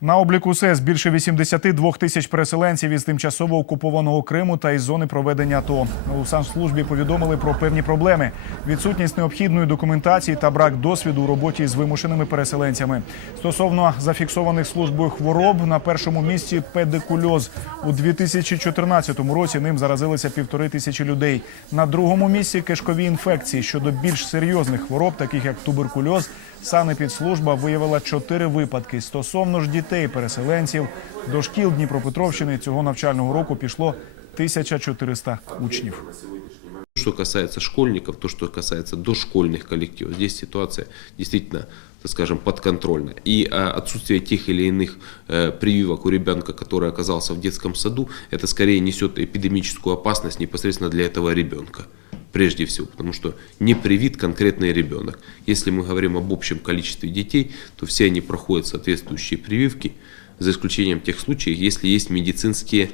На обліку СЕС більше 82 тисяч переселенців із тимчасово окупованого Криму та із зони проведення АТО. У санслужбі повідомили про певні проблеми: відсутність необхідної документації та брак досвіду у роботі з вимушеними переселенцями. Стосовно зафіксованих службою хвороб на першому місці педикульоз у 2014 році ним заразилися півтори тисячі людей. На другому місці кишкові інфекції щодо більш серйозних хвороб, таких як туберкульоз. Санепідслужба виявила чотири випадки. Стосовно ж дітей-переселенців до шкіл Дніпропетровщини цього навчального року пішло 1400 учнів. Что касается школьников, то, что касается дошкольных коллективов, здесь ситуация действительно, так скажем, подконтрольна. И а, отсутствие тех или иных э, прививок у ребенка, который оказался в детском саду, это скорее несет эпидемическую опасность непосредственно для этого ребенка. Прежде всего, потому что не привит конкретный ребенок. Если мы говорим об общем количестве детей, то все они проходят соответствующие прививки, за исключением тех случаев, если есть медицинские